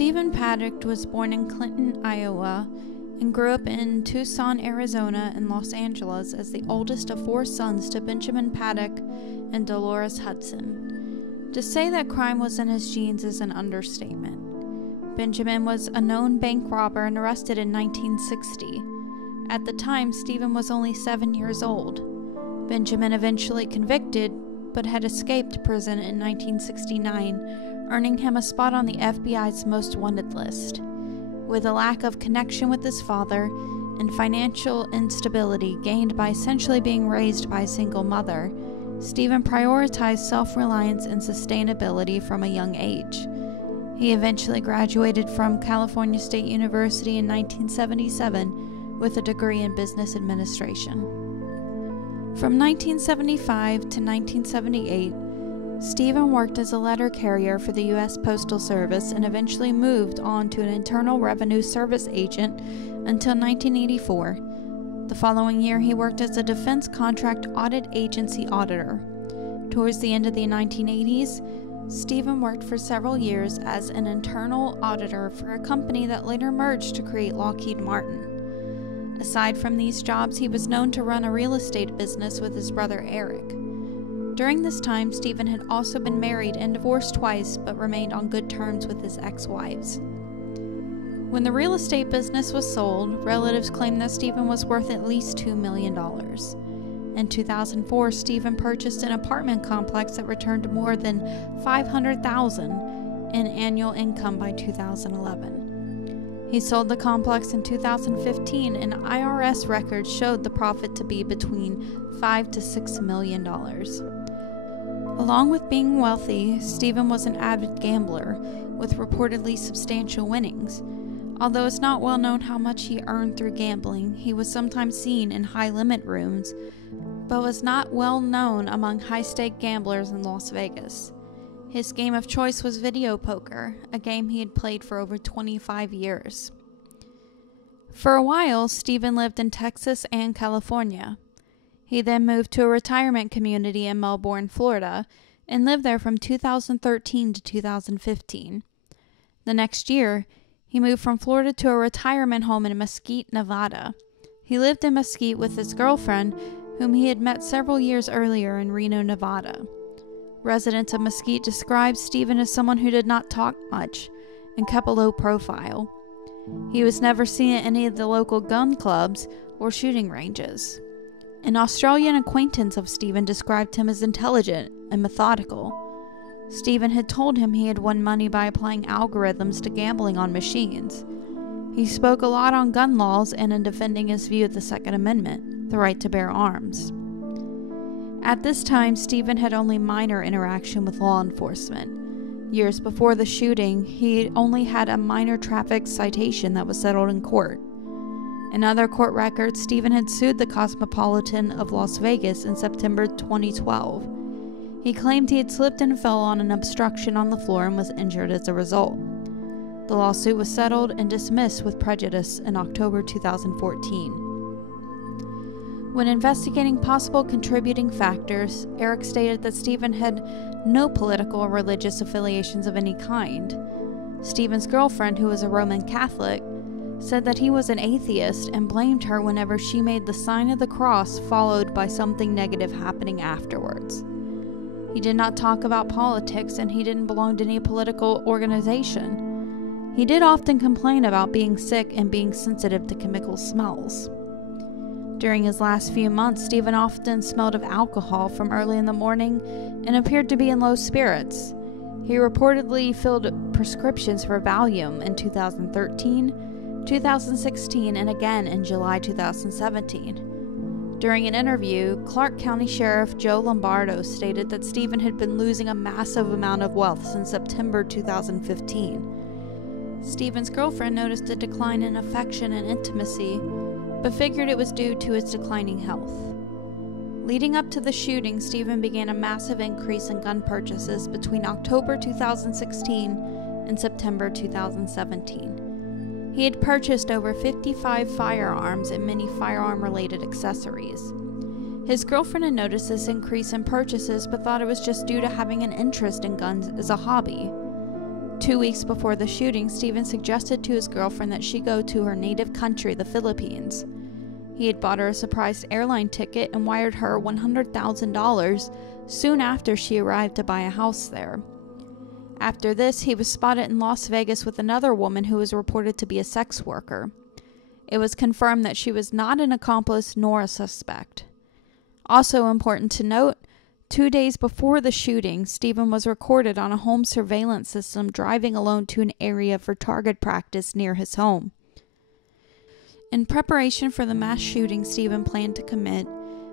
Stephen Paddock was born in Clinton, Iowa, and grew up in Tucson, Arizona, and Los Angeles as the oldest of 4 sons to Benjamin Paddock and Dolores Hudson. To say that crime was in his genes is an understatement. Benjamin was a known bank robber and arrested in 1960. At the time, Stephen was only 7 years old. Benjamin eventually convicted, but had escaped prison in 1969, earning him a spot on the FBI's most wanted list. With a lack of connection with his father and financial instability gained by essentially being raised by a single mother, Stephen prioritized self-reliance and sustainability from a young age. He eventually graduated from California State University in 1977 with a degree in business administration. From 1975 to 1978, Stephen worked as a letter carrier for the U.S. Postal Service and eventually moved on to an Internal Revenue Service agent until 1984. The following year, he worked as a Defense Contract Audit Agency auditor. Towards the end of the 1980s, Stephen worked for several years as an internal auditor for a company that later merged to create Lockheed Martin. Aside from these jobs, he was known to run a real estate business with his brother Eric. During this time, Stephen had also been married and divorced twice, but remained on good terms with his ex-wives. When the real estate business was sold, relatives claimed that Stephen was worth at least $2 million. In 2004, Stephen purchased an apartment complex that returned more than $500,000 in annual income by 2011. He sold the complex in 2015, and IRS records showed the profit to be between $5 to $6 million. Along with being wealthy, Stephen was an avid gambler, with reportedly substantial winnings. Although it's not well known how much he earned through gambling, he was sometimes seen in high-limit rooms, but was not well known among high-stake gamblers in Las Vegas. His game of choice was video poker, a game he had played for over 25 years. For a while, Stephen lived in Texas and California. He then moved to a retirement community in Melbourne, Florida, and lived there from 2013 to 2015. The next year, he moved from Florida to a retirement home in Mesquite, Nevada. He lived in Mesquite with his girlfriend, whom he had met several years earlier in Reno, Nevada. Residents of Mesquite described Stephen as someone who did not talk much and kept a low profile. He was never seen at any of the local gun clubs or shooting ranges. An Australian acquaintance of Stephen described him as intelligent and methodical. Stephen had told him he had won money by applying algorithms to gambling on machines. He spoke a lot on gun laws and in defending his view of the Second Amendment, the right to bear arms. At this time, Stephen had only minor interaction with law enforcement. Years before the shooting, he only had a minor traffic citation that was settled in court. In other court records, Stephen had sued the Cosmopolitan of Las Vegas in September 2012. He claimed he had slipped and fell on an obstruction on the floor and was injured as a result. The lawsuit was settled and dismissed with prejudice in October 2014. When investigating possible contributing factors, Eric stated that Stephen had no political or religious affiliations of any kind. Stephen's girlfriend, who was a Roman Catholic, said that he was an atheist and blamed her whenever she made the sign of the cross followed by something negative happening afterwards. He did not talk about politics, and he didn't belong to any political organization. He did often complain about being sick and being sensitive to chemical smells. During his last few months, Stephen often smelled of alcohol from early in the morning and appeared to be in low spirits. He reportedly filled prescriptions for Valium in 2013, 2016, and again in July 2017. During an interview, Clark County Sheriff Joe Lombardo stated that Stephen had been losing a massive amount of wealth since September 2015. Stephen's girlfriend noticed a decline in affection and intimacy, but figured it was due to his declining health. Leading up to the shooting, Stephen began a massive increase in gun purchases between October 2016 and September 2017. He had purchased over 55 firearms and many firearm-related accessories. His girlfriend had noticed this increase in purchases but thought it was just due to having an interest in guns as a hobby. 2 weeks before the shooting, Stephen suggested to his girlfriend that she go to her native country, the Philippines. He had bought her a surprise airline ticket and wired her $100,000 soon after she arrived to buy a house there. After this, he was spotted in Las Vegas with another woman who was reported to be a sex worker. It was confirmed that she was not an accomplice nor a suspect. Also important to note, 2 days before the shooting, Stephen was recorded on a home surveillance system driving alone to an area for target practice near his home. In preparation for the mass shooting Stephen planned to commit,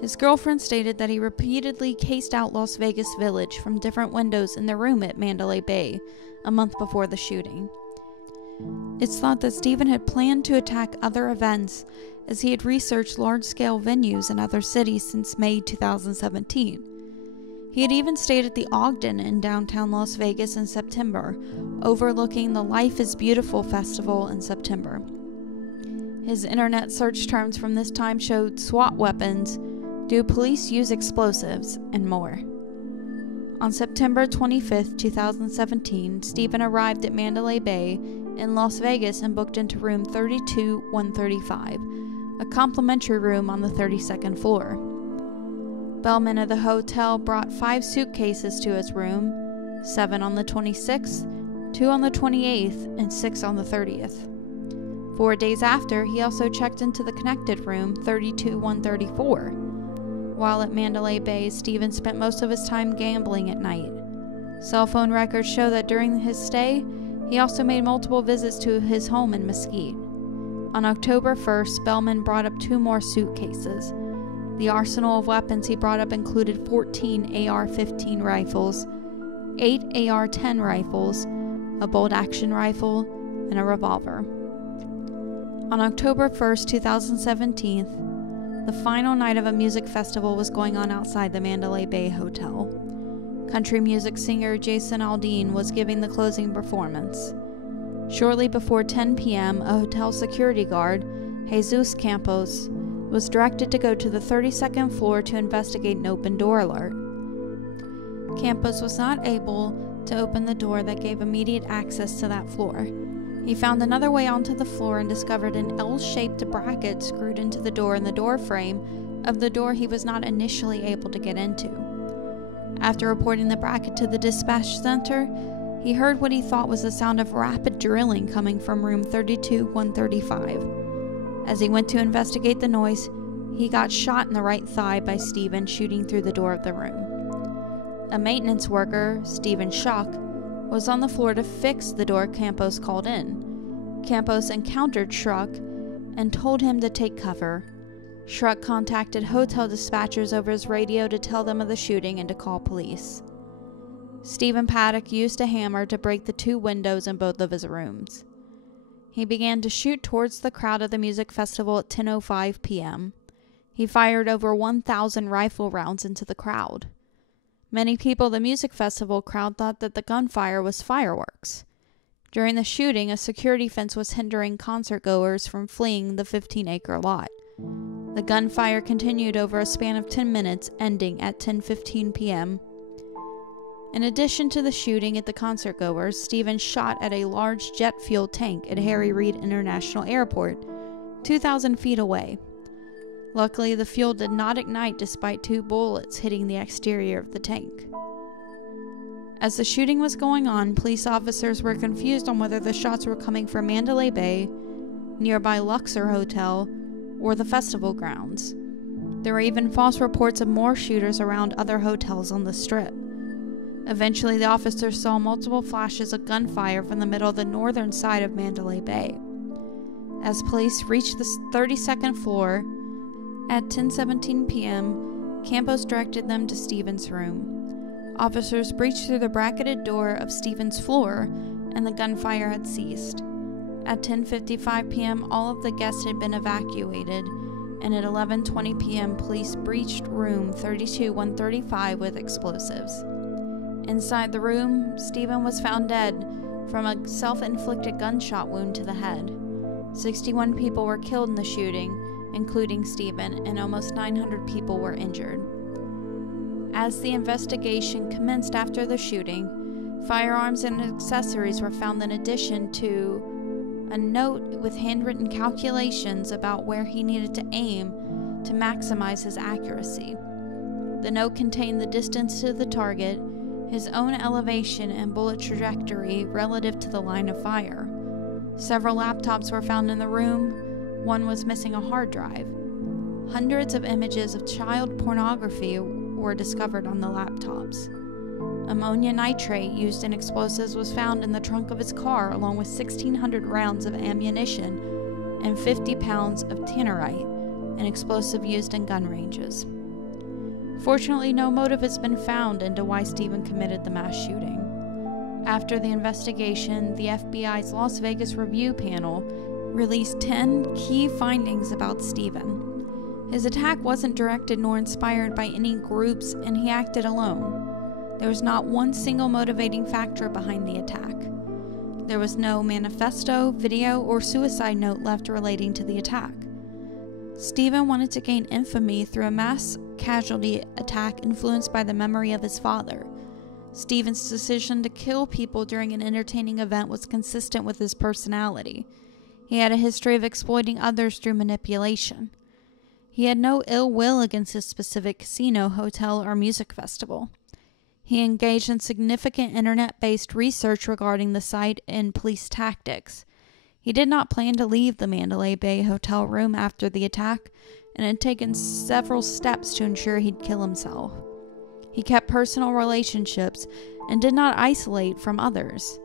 his girlfriend stated that he repeatedly cased out Las Vegas Village from different windows in their room at Mandalay Bay a month before the shooting. It's thought that Stephen had planned to attack other events as he had researched large-scale venues in other cities since May 2017. He had even stayed at the Ogden in downtown Las Vegas in September, overlooking the Life is Beautiful festival in September. His internet search terms from this time showed SWAT weapons, do police use explosives, and more. On September 25, 2017, Stephen arrived at Mandalay Bay in Las Vegas and booked into room 32135, a complimentary room on the 32nd floor. Bellman of the hotel brought 5 suitcases to his room, 7 on the 26th, 2 on the 28th, and 6 on the 30th. 4 days after, he also checked into the connected room 32134. While at Mandalay Bay, Stephen spent most of his time gambling at night. Cell phone records show that during his stay, he also made multiple visits to his home in Mesquite. On October 1st, Bellman brought up 2 more suitcases. The arsenal of weapons he brought up included 14 AR-15 rifles, 8 AR-10 rifles, a bolt-action rifle, and a revolver. On October 1st, 2017, the final night of a music festival was going on outside the Mandalay Bay Hotel. Country music singer Jason Aldean was giving the closing performance. Shortly before 10 p.m., a hotel security guard, Jesus Campos, was directed to go to the 32nd floor to investigate an open door alert. Campos was not able to open the door that gave immediate access to that floor. He found another way onto the floor and discovered an L-shaped bracket screwed into the door in the door frame of the door he was not initially able to get into. After reporting the bracket to the dispatch center, he heard what he thought was the sound of rapid drilling coming from room 32135. As he went to investigate the noise, he got shot in the right thigh by Stephen shooting through the door of the room. A maintenance worker, Stephen Schuck, was on the floor to fix the door Campos called in. Campos encountered Schuck and told him to take cover. Schuck contacted hotel dispatchers over his radio to tell them of the shooting and to call police. Stephen Paddock used a hammer to break the 2 windows in both of his rooms. He began to shoot towards the crowd of the music festival at 10:05 p.m. He fired over 1,000 rifle rounds into the crowd. Many people at the music festival crowd thought that the gunfire was fireworks. During the shooting, a security fence was hindering concertgoers from fleeing the 15-acre lot. The gunfire continued over a span of 10 minutes, ending at 10:15 p.m. In addition to the shooting at the concertgoers, Stephen shot at a large jet fuel tank at Harry Reid International Airport, 2,000 feet away. Luckily, the fuel did not ignite despite 2 bullets hitting the exterior of the tank. As the shooting was going on, police officers were confused on whether the shots were coming from Mandalay Bay, nearby Luxor Hotel, or the festival grounds. There were even false reports of more shooters around other hotels on the Strip. Eventually, the officers saw multiple flashes of gunfire from the middle of the northern side of Mandalay Bay. As police reached the 32nd floor, at 10:17 p.m., Campos directed them to Stephen's room. Officers breached through the bracketed door of Stephen's floor, and the gunfire had ceased. At 10:55 p.m., all of the guests had been evacuated, and at 11:20 p.m., police breached room 32135 with explosives. Inside the room, Stephen was found dead from a self-inflicted gunshot wound to the head. 61 people were killed in the shooting, including Stephen, and almost 900 people were injured. As the investigation commenced after the shooting, Firearms and accessories were found in addition to a note with handwritten calculations about where he needed to aim to maximize his accuracy. The note contained the distance to the target, his own elevation and bullet trajectory relative to the line of fire. Several laptops were found in the room. One was missing a hard drive. Hundreds of images of child pornography were discovered on the laptops. Ammonia nitrate used in explosives was found in the trunk of his car, along with 1,600 rounds of ammunition and 50 pounds of tannerite, an explosive used in gun ranges. Fortunately, no motive has been found into why Stephen committed the mass shooting. After the investigation, the FBI's Las Vegas Review Panel released 10 key findings about Stephen. His attack wasn't directed nor inspired by any groups, and he acted alone. There was not one single motivating factor behind the attack. There was no manifesto, video, or suicide note left relating to the attack. Stephen wanted to gain infamy through a mass casualty attack influenced by the memory of his father. Stephen's decision to kill people during an entertaining event was consistent with his personality. He had a history of exploiting others through manipulation. He had no ill will against a specific casino, hotel, or music festival. He engaged in significant internet-based research regarding the site and police tactics. He did not plan to leave the Mandalay Bay hotel room after the attack and had taken several steps to ensure he'd kill himself. He kept personal relationships and did not isolate from others.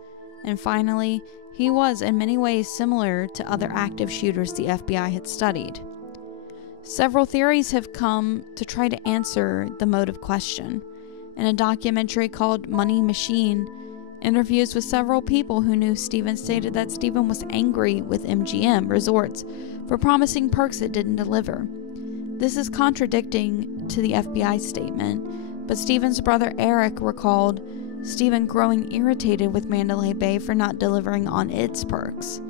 And finally, he was in many ways similar to other active shooters the FBI had studied. Several theories have come to try to answer the motive question. In a documentary called Money Machine, interviews with several people who knew Stephen stated that Stephen was angry with MGM Resorts for promising perks it didn't deliver. This is contradicting to the FBI's statement, but Stephen's brother Eric recalled Stephen growing irritated with Mandalay Bay for not delivering on its perks.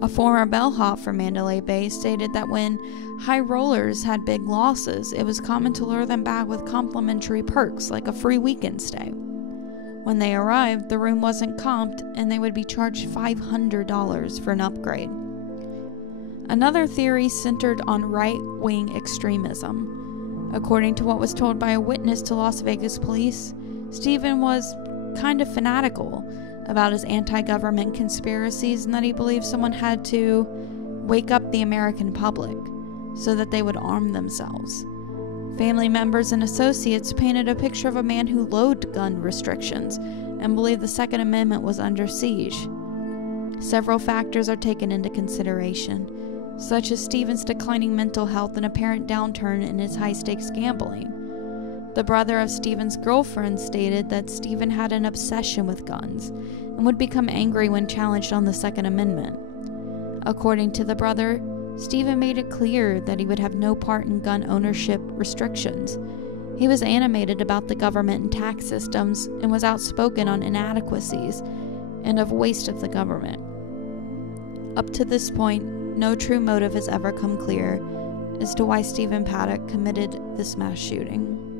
A former bellhop for Mandalay Bay stated that when high rollers had big losses, it was common to lure them back with complimentary perks like a free weekend stay. When they arrived, the room wasn't comped and they would be charged $500 for an upgrade. Another theory centered on right-wing extremism. According to what was told by a witness to Las Vegas police, Stephen was kind of fanatical about his anti-government conspiracies and that he believed someone had to wake up the American public so that they would arm themselves. Family members and associates painted a picture of a man who loathed gun restrictions and believed the Second Amendment was under siege. Several factors are taken into consideration, such as Stephen's declining mental health and apparent downturn in his high-stakes gambling. The brother of Stephen's girlfriend stated that Stephen had an obsession with guns and would become angry when challenged on the Second Amendment. According to the brother, Stephen made it clear that he would have no part in gun ownership restrictions. He was animated about the government and tax systems and was outspoken on inadequacies and of waste of the government. Up to this point, no true motive has ever come clear as to why Stephen Paddock committed this mass shooting.